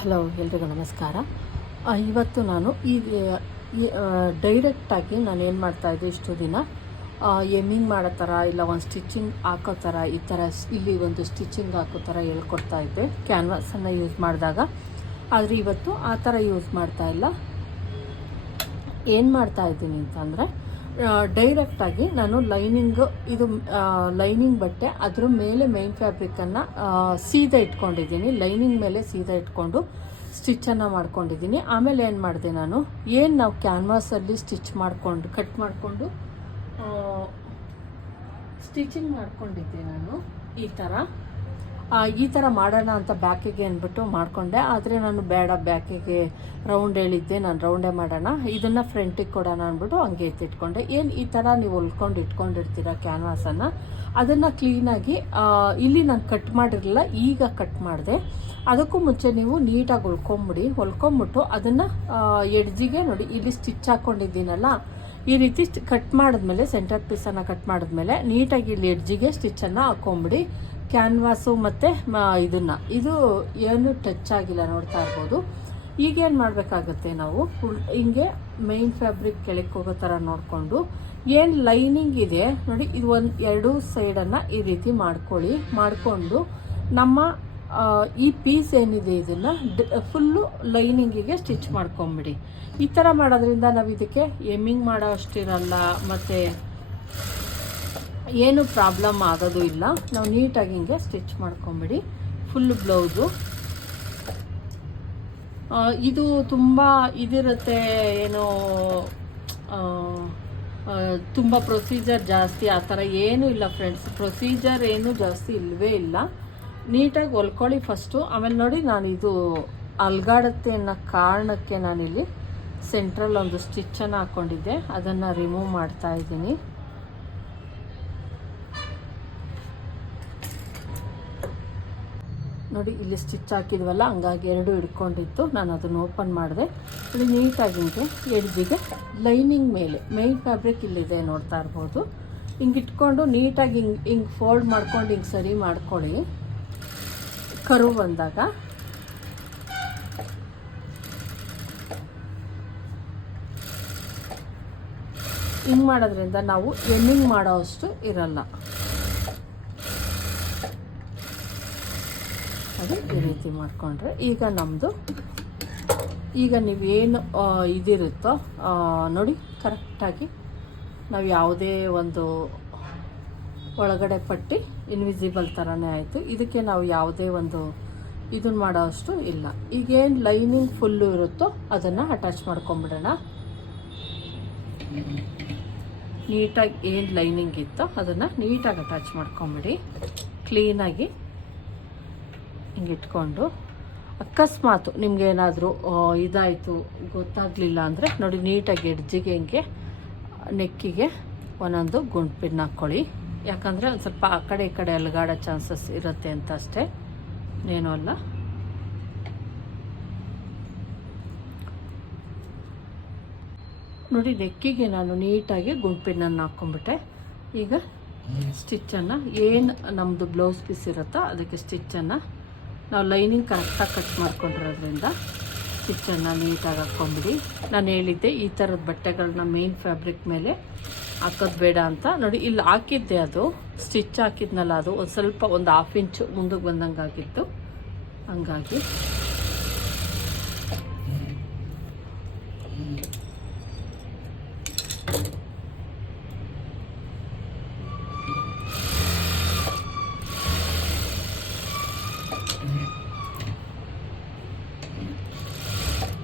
Hello ಎಲ್ರಿಗೂ ನಮಸ್ಕಾರ. ಇವತ್ತು ನಾನು ಈ ಡೈರೆಕ್ಟಾಗಿ ನಾನು ಏನು ಮಾಡ್ತಾಯಿದ್ದೆ ಇಷ್ಟು ದಿನ ಎಮ್ಮಿಂಗ್ ಮಾಡೋ ಥರ ಇಲ್ಲ ಒಂದು ಸ್ಟಿಚಿಂಗ್ ಹಾಕೋ ಥರ ಈ ಥರ ಇಲ್ಲಿ ಒಂದು ಸ್ಟಿಚಿಂಗ್ ಹಾಕೋ ಥರ ಹೇಳ್ಕೊಡ್ತಾ ಇದ್ದೆ ಕ್ಯಾನ್ವಾಸನ್ನು ಯೂಸ್ ಮಾಡಿದಾಗ. ಆದರೆ ಇವತ್ತು ಆ ಥರ ಯೂಸ್ ಮಾಡ್ತಾ ಇಲ್ಲ. ಏನು ಮಾಡ್ತಾ ಇದ್ದೀನಿ ಅಂತಂದರೆ ಡೈರೆಕ್ಟಾಗಿ ನಾನು ಲೈನಿಂಗ್ ಇದು ಲೈನಿಂಗ್ ಬಟ್ಟೆ ಅದ್ರ ಮೇಲೆ ಮೈನ್ ಫ್ಯಾಬ್ರಿಕನ್ನು ಸೀದಾ ಇಟ್ಕೊಂಡಿದ್ದೀನಿ. ಲೈನಿಂಗ್ ಮೇಲೆ ಸೀದಾ ಇಟ್ಕೊಂಡು ಸ್ಟಿಚ್ಚನ್ನು ಮಾಡ್ಕೊಂಡಿದ್ದೀನಿ. ಆಮೇಲೆ ಏನು ಮಾಡಿದೆ ನಾನು? ಏನು ನಾವು ಕ್ಯಾನ್ವಾಸಲ್ಲಿ ಸ್ಟಿಚ್ ಮಾಡಿಕೊಂಡು ಕಟ್ ಮಾಡಿಕೊಂಡು ಸ್ಟಿಚಿಂಗ್ ಮಾಡ್ಕೊಂಡಿದ್ದೆ ನಾನು ಈ ಥರ ಈ ಥರ ಮಾಡೋಣ ಅಂತ ಬ್ಯಾಕಿಗೆ ಅಂದ್ಬಿಟ್ಟು ಮಾಡಿಕೊಂಡೆ. ಆದರೆ ನಾನು ಬೇಡ, ಬ್ಯಾಕಿಗೆ ರೌಂಡ್ ಹೇಳಿದ್ದೆ, ನಾನು ರೌಂಡೇ ಮಾಡೋಣ. ಇದನ್ನು ಫ್ರಂಟಿಗೆ ಕೊಡೋಣ ಅಂದ್ಬಿಟ್ಟು ಹಂಗೆ ಎತ್ತಿಟ್ಕೊಂಡೆ. ಏನು ಈ ಥರ ನೀವು ಹೊಲ್ಕೊಂಡು ಇಟ್ಕೊಂಡಿರ್ತೀರ ಕ್ಯಾನ್ವಾಸನ್ನು ಅದನ್ನು ಕ್ಲೀನಾಗಿ ಇಲ್ಲಿ ನಾನು ಕಟ್ ಮಾಡಿರಲಿಲ್ಲ, ಈಗ ಕಟ್ ಮಾಡಿದೆ. ಅದಕ್ಕೂ ಮುಂಚೆ ನೀವು ನೀಟಾಗಿ ಹೊಲ್ಕೊಂಬಿಡಿ. ಹೊಲ್ಕೊಂಬಿಟ್ಟು ಅದನ್ನು ಎಡ್ಜಿಗೆ ನೋಡಿ, ಇಲ್ಲಿ ಸ್ಟಿಚ್ ಹಾಕ್ಕೊಂಡಿದ್ದೀನಲ್ಲ ಈ ರೀತಿ ಕಟ್ ಮಾಡಿದ್ಮೇಲೆ ಸೆಂಟರ್ ಪೀಸನ್ನು ಕಟ್ ಮಾಡಿದ್ಮೇಲೆ ನೀಟಾಗಿ ಇಲ್ಲಿ ಎಡ್ಜಿಗೆ ಸ್ಟಿಚ್ಚನ್ನು ಹಾಕೊಂಬಿಡಿ. ಕ್ಯಾನ್ವಾಸು ಮತ್ತು ಇದನ್ನು. ಇದು ಏನು ಟಚ್ ಆಗಿಲ್ಲ ನೋಡ್ತಾ ಇರ್ಬೋದು. ಈಗ ಏನು ಮಾಡಬೇಕಾಗುತ್ತೆ ನಾವು? ಹಿಂಗೆ ಮೈನ್ ಫ್ಯಾಬ್ರಿಕ್ ಕೆಳಕ್ಕೆ ಹೋಗೋ ಥರ ನೋಡಿಕೊಂಡು, ಏನು ಲೈನಿಂಗ್ ಇದೆ, ನೋಡಿ, ಇದು ಒಂದು ಎರಡು ಸೈಡನ್ನು ಈ ರೀತಿ ಮಾಡ್ಕೊಳ್ಳಿ. ಮಾಡಿಕೊಂಡು, ನಮ್ಮ ಈ ಪೀಸ್ ಏನಿದೆ ಇದನ್ನು ಫುಲ್ಲು ಲೈನಿಂಗಿಗೆ ಸ್ಟಿಚ್ ಮಾಡ್ಕೊಂಬಿಡಿ. ಈ ಥರ ಮಾಡೋದ್ರಿಂದ ನಾವು ಇದಕ್ಕೆ ಎಮ್ಮಿಂಗ್ ಮಾಡೋ ಅಷ್ಟಿರಲ್ಲ, ಮತ್ತು ಏನು ಪ್ರಾಬ್ಲಮ್ ಆಗೋದು ಇಲ್ಲ. ನಾವು ನೀಟಾಗಿ ಹಿಂಗೆ ಸ್ಟಿಚ್ ಮಾಡ್ಕೊಂಬಿಡಿ. ಫುಲ್ ಬ್ಲೌಸು ಇದು ತುಂಬ ಇದಿರುತ್ತೆ, ಏನು ತುಂಬ ಪ್ರೊಸೀಜರ್ ಜಾಸ್ತಿ. ಆ ಥರ ಏನೂ ಇಲ್ಲ ಫ್ರೆಂಡ್ಸ್ ಪ್ರೊಸೀಜರ್ ಏನು ಜಾಸ್ತಿ ಇಲ್ಲವೇ ಇಲ್ಲ. ನೀಟಾಗಿ ಹೊಲ್ಕೊಳ್ಳಿ ಫಸ್ಟು ಆಮೇಲೆ ನೋಡಿ ನಾನು ಇದು ಅಲ್ಗಾಡತ್ತೆ ಅನ್ನೋ ಕಾರಣಕ್ಕೆ ನಾನಿಲ್ಲಿ ಸೆಂಟ್ರಲ್ ಒಂದು ಸ್ಟಿಚ್ಚನ್ನು ಹಾಕ್ಕೊಂಡಿದ್ದೆ ಅದನ್ನು ರಿಮೂವ್ ಮಾಡ್ತಾ ಇದ್ದೀನಿ. ನೋಡಿ, ಇಲ್ಲಿ ಸ್ಟಿಚ್ ಹಾಕಿದ್ವಲ್ಲ, ಹಂಗಾಗಿ ಎರಡು ಹಿಡ್ಕೊಂಡಿತ್ತು. ನಾನು ಅದನ್ನು ಓಪನ್ ಮಾಡಿದೆ. ಇಲ್ಲಿ ನೀಟಾಗಿ ಹಿಂಗೆ ಎಡ್ಜಿಗೆ. ಲೈನಿಂಗ್ ಮೇಲೆ ಮೈನ್ ಫ್ಯಾಬ್ರಿಕ್ ಇಲ್ಲಿದೆ ನೋಡ್ತಾ ಇರ್ಬೋದು. ಹಿಂಗೆ ಇಟ್ಕೊಂಡು ನೀಟಾಗಿ ಹಿಂಗೆ ಹಿಂಗೆ ಫೋಲ್ಡ್ ಮಾಡ್ಕೊಂಡು ಹಿಂಗೆ ಸರಿ ಮಾಡ್ಕೊಳ್ಳಿ. ಕರು ಬಂದಾಗ. ಹಿಂಗೆ ಮಾಡೋದ್ರಿಂದ ನಾವು ಎಮ್ಮಿಂಗ್ ಮಾಡೋ ಅಷ್ಟು ಇರಲ್ಲ. ಈ ರೀತಿ ಮಾಡಿಕೊಂಡ್ರೆ ಈಗ ನಮ್ಮದು ಈಗ ನೀವೇನು ಇದಿರುತ್ತೋ ನೋಡಿ, ಕರೆಕ್ಟಾಗಿ ನಾವು ಯಾವುದೇ ಒಂದು ಒಳಗಡೆ ಪಟ್ಟಿ ಇನ್ವಿಸಿಬಲ್ ಥರನೇ ಆಯಿತು. ಇದಕ್ಕೆ ನಾವು ಯಾವುದೇ ಒಂದು ಇದನ್ನ ಮಾಡೋ ಅಷ್ಟು ಇಲ್ಲ. ಈಗೇನು ಲೈನಿಂಗ್ ಫುಲ್ಲು ಇರುತ್ತೋ ಅದನ್ನು ಅಟ್ಯಾಚ್ ಮಾಡ್ಕೊಂಬಿಡೋಣ. ನೀಟಾಗಿ ಏನು ಲೈನಿಂಗ್ ಇತ್ತೋ ಅದನ್ನು ನೀಟಾಗಿ ಅಟ್ಯಾಚ್ ಮಾಡ್ಕೊಂಬಿಡಿ. ಕ್ಲೀನಾಗಿ ಹಿಂಗೆ ಇಟ್ಕೊಂಡು ಅಕಸ್ಮಾತು ನಿಮ್ಗೆ ಏನಾದರೂ ಇದಾಯಿತು ಗೊತ್ತಾಗಲಿಲ್ಲ ಅಂದರೆ ನೋಡಿ ನೀಟಾಗಿ ಎಡ್ಜಿಗೆ ಹಿಂಗೆ ನೆಕ್ಕಿಗೆ ಒಂದೊಂದು ಗುಂಡು ಪಿನ್ ಹಾಕ್ಕೊಳ್ಳಿ ಯಾಕಂದರೆ ಒಂದು ಸ್ವಲ್ಪ ಆ ಕಡೆ ಈ ಕಡೆ ಅಲ್ಗಾಡೋ ಚಾನ್ಸಸ್ ಇರುತ್ತೆ ಅಂತ ಅಷ್ಟೇ. ಏನೂ ಅಲ್ಲ. ನೋಡಿ ನೆಕ್ಕಿಗೆ ನಾನು ನೀಟಾಗಿ ಗುಂಡು ಪಿನ್ನನ್ನು ಹಾಕ್ಕೊಂಬಿಟ್ಟೆ ಈಗ ಸ್ಟಿಚ್ಚನ್ನು ಏನು ನಮ್ಮದು ಬ್ಲೌಸ್ ಪೀಸ್ ಇರುತ್ತೋ ಅದಕ್ಕೆ ಸ್ಟಿಚ್ಚನ್ನು ನಾವು ಲೈನಿಂಗ್ ಕರೆಕ್ಟಾಗಿ ಕಟ್ ಮಾಡ್ಕೊಂಡಿರೋದ್ರಿಂದ ಸ್ಟಿಚ್ಚನ್ನು ನೀಟಾಗಿ ಹಾಕ್ಕೊಂಬಿಡಿ. ನಾನು ಹೇಳಿದ್ದೆ ಈ ಥರದ ಬಟ್ಟೆಗಳನ್ನ ಮೇನ್ ಫ್ಯಾಬ್ರಿಕ್ ಮೇಲೆ ಹಾಕೋದು ಬೇಡ ಅಂತ. ನೋಡಿ, ಇಲ್ಲಿ ಹಾಕಿದ್ದೆ ಅದು ಸ್ಟಿಚ್ ಹಾಕಿದ್ನಲ್ಲ ಅದು, ಒಂದು ಸ್ವಲ್ಪ ಒಂದು ಹಾಫ್ ಇಂಚು ಮುಂದಕ್ಕೆ ಬಂದಂಗೆ ಆಗಿತ್ತು ಹಂಗಾಗಿ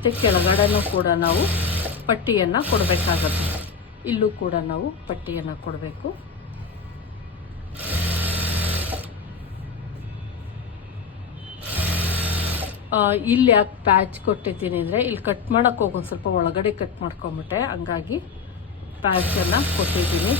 ಮತ್ತು ಕೆಳಗಡೆನೂ ಕೂಡ ನಾವು ಪಟ್ಟಿಯನ್ನು ಕೊಡಬೇಕಾಗತ್ತೆ. ಇಲ್ಲೂ ಕೂಡ ನಾವು ಪಟ್ಟಿಯನ್ನು ಕೊಡಬೇಕು. ಇಲ್ಲಿ ಯಾಕೆ ಪ್ಯಾಚ್ ಕೊಟ್ಟಿದ್ದೀನಿ ಅಂದರೆ ಇಲ್ಲಿ ಕಟ್ ಮಾಡೋಕೆ ಹೋಗಿ ಒಂದು ಸ್ವಲ್ಪ ಒಳಗಡೆ ಕಟ್ ಮಾಡ್ಕೊಂಬಿಟ್ಟೆ. ಹಂಗಾಗಿ ಪ್ಯಾಚನ್ನು ಕೊಟ್ಟಿದ್ದೀನಿ.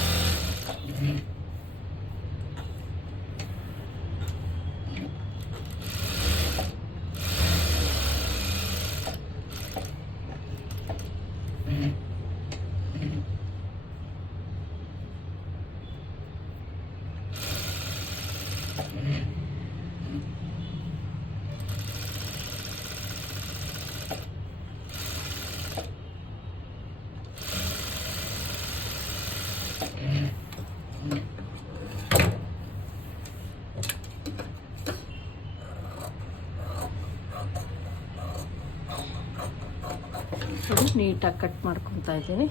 ನೀಟಾಗಿ ಕಟ್ ಮಾಡ್ಕೊತಾ ಇದ್ದೀನಿ.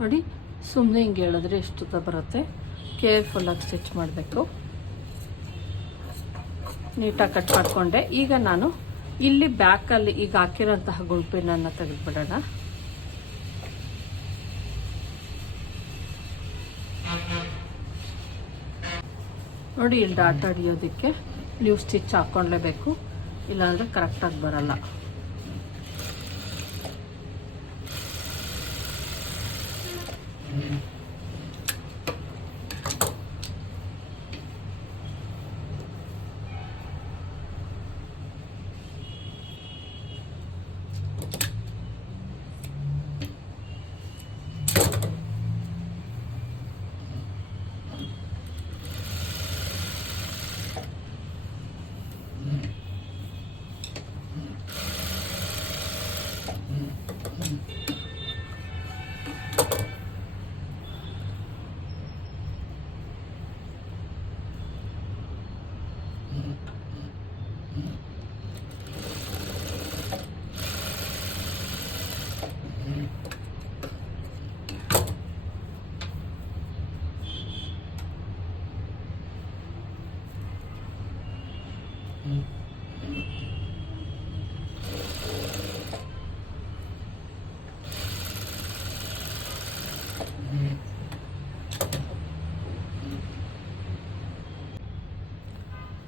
ನೋಡಿ ಸುಮ್ಮನೆ ಹಿಂಗೆ ಹೇಳಿದ್ರೆ ಎಷ್ಟು ತ ಬರುತ್ತೆ ಕೇರ್ಫುಲ್ಲಾಗಿ ಸ್ಟಿಚ್ ಮಾಡಬೇಕು. ನೀಟಾಗಿ ಕಟ್ ಮಾಡಿಕೊಂಡೆ. ಈಗ ನಾನು ಇಲ್ಲಿ ಬ್ಯಾಕಲ್ಲಿ ಈಗ ಹಾಕಿರೋಂತಹ ಗುಂಪಿನನ್ನು ತೆಗೆದುಬಿಡೋಣ. ನೋಡಿ, ಇಲ್ಲಿ ಡಾಟ್ ಹಿಡಿಯೋದಕ್ಕೆ ನೀವು ಸ್ಟಿಚ್ ಹಾಕ್ಕೊಳ್ಳೇಬೇಕು ಇಲ್ಲಾಂದರೆ ಕರೆಕ್ಟಾಗಿ ಬರಲ್ಲ.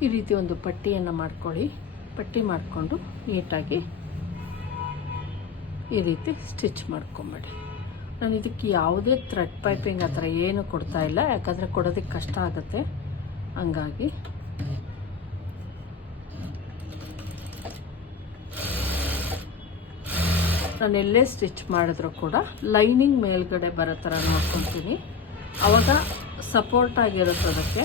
ಈ ರೀತಿ ಒಂದು ಪಟ್ಟಿಯನ್ನು ಮಾಡ್ಕೊಳ್ಳಿ. ಪಟ್ಟಿ ಮಾಡಿಕೊಂಡು ನೀಟಾಗಿ ಈ ರೀತಿ ಸ್ಟಿಚ್ ಮಾಡ್ಕೊಂಬಿಡಿ. ನಾನು ಇದಕ್ಕೆ ಯಾವುದೇ ಥ್ರೆಡ್ ಪೈಪಿಂಗ್ ಆ ಥರ ಏನು ಕೊಡ್ತಾ ಇಲ್ಲ. ಯಾಕಂದರೆ ಕೊಡೋದಕ್ಕೆ ಕಷ್ಟ ಆಗುತ್ತೆ. ಹಂಗಾಗಿ ನಾನು ಎಲ್ಲೇ ಸ್ಟಿಚ್ ಮಾಡಿದ್ರು ಕೂಡ ಲೈನಿಂಗ್ ಮೇಲ್ಗಡೆ ಬರೋ ಥರ ನೋಡ್ಕೊತೀನಿ ಆವಾಗ ಸಪೋರ್ಟ್ ಆಗಿರುತ್ತೆ ಅದಕ್ಕೆ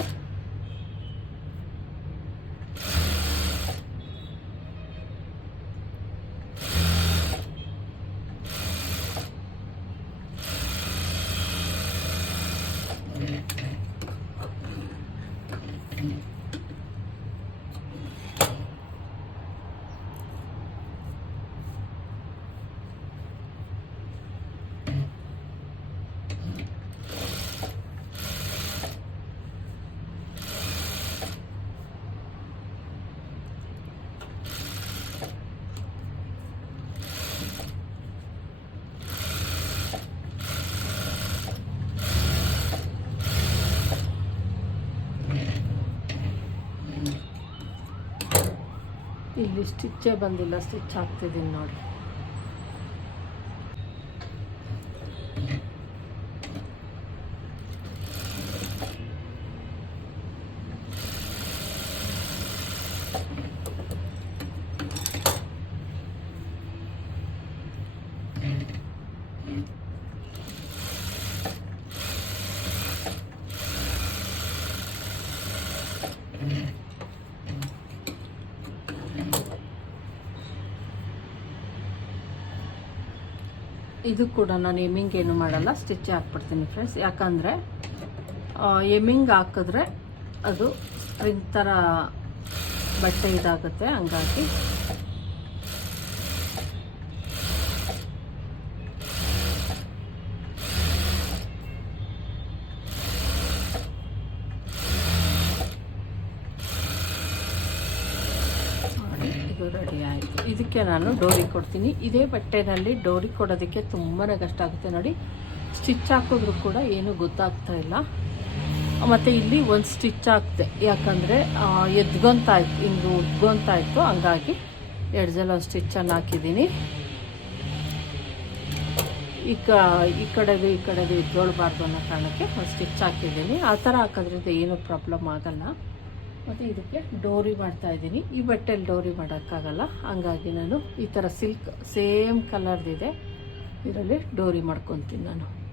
ಇಲ್ಲಿ ಸ್ಟಿಚ್ಚೇ ಬಂದಿಲ್ಲ ಸ್ಟಿಚ್ ಹಾಕ್ತಿದ್ದೀನಿ ನೋಡಿ. ಇದು ಕೂಡ ನಾನು ಎಮ್ಮಿಂಗ್ ಏನು ಮಾಡಲ್ಲ ಸ್ಟಿಚ್ ಹಾಕ್ಬಿಡ್ತೀನಿ ಫ್ರೆಂಡ್ಸ್ ಯಾಕಂದರೆ ಎಮ್ಮಿಂಗ್ ಹಾಕಿದ್ರೆ ಅದು ಸ್ಪ್ರಿಂಗ್ ಥರ ಬಟ್ಟೆ ಇದಾಗುತ್ತೆ, ಹಂಗಾಗಿ ನೋಡಿ, ರೆಡಿ ಆಯಿತು. ಇದಕ್ಕೆ ನಾನು ಡೋರಿ ಕೊಡ್ತೀನಿ. ಇದೇ ಬಟ್ಟೆನಲ್ಲಿ ಡೋರಿ ಕೊಡೋದಕ್ಕೆ ತುಂಬಾ ಕಷ್ಟ ಆಗುತ್ತೆ ನೋಡಿ. ಸ್ಟಿಚ್ ಹಾಕಿದ್ರು ಕೂಡ ಏನು ಗೊತ್ತಾಗ್ತಾ ಇಲ್ಲ. ಮತ್ತು ಇಲ್ಲಿ ಒಂದು ಸ್ಟಿಚ್ ಹಾಕ್ತೆ. ಯಾಕಂದರೆ ಎದ್ಗೊಂತಾಯ್ತು ಹಿಂಗೆ ಉದ್ಗೊಂತಾ ಇತ್ತು ಹಂಗಾಗಿ ಎರಡು ಒಂದು ಸ್ಟಿಚ್ಚನ್ನು ಹಾಕಿದ್ದೀನಿ. ಈ ಕ ಈ ಕಡೆದು ಈ ಕಡೆದು ಇದ್ದೋಳ್ಬಾರ್ದು ಅನ್ನೋ ಕಾರಣಕ್ಕೆ ಒಂದು ಸ್ಟಿಚ್ ಹಾಕಿದ್ದೀನಿ. ಆ ಥರ ಹಾಕೋದ್ರಿಂದ ಏನೂ ಪ್ರಾಬ್ಲಮ್ ಆಗಲ್ಲ. ಮತ್ತು ಇದಕ್ಕೆ ಡೋರಿ ಮಾಡ್ತಾ ಇದ್ದೀನಿ. ಈ ಬಟ್ಟೆಲಿ ಡೋರಿ ಮಾಡೋಕ್ಕಾಗಲ್ಲ. ಹಂಗಾಗಿ ನಾನು ಈ ಥರ ಸಿಲ್ಕ್ ಸೇಮ್ ಕಲರ್ದಿದೆ. ಇದರಲ್ಲಿ ಡೋರಿ ಮಾಡ್ಕೊತೀನಿ ನಾನು.